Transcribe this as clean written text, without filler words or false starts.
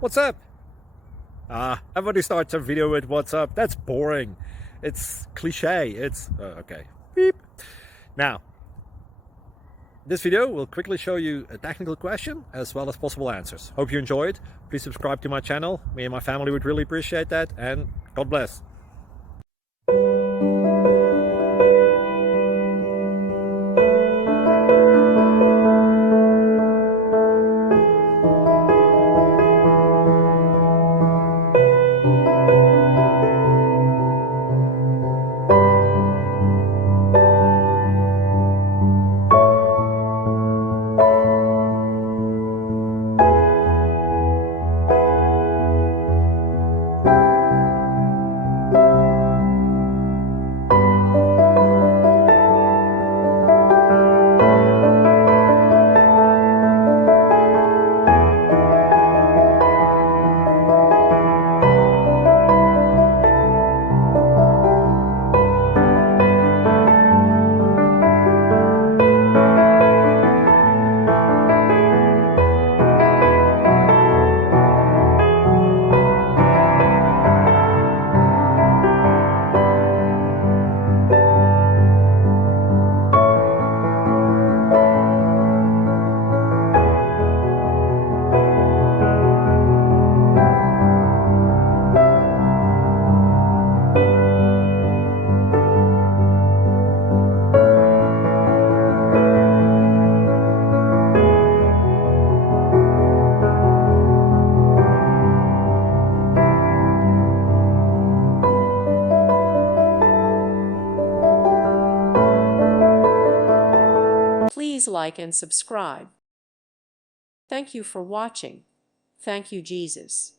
What's up? Everybody starts a video with what's up. That's boring. It's cliche. It's okay. Beep. Now, this video will quickly show you a technical question as well as possible answers. Hope you enjoyed. Please subscribe to my channel. Me and my family would really appreciate that, and God bless. Please like and subscribe. Thank you for watching. Thank you, Jesus.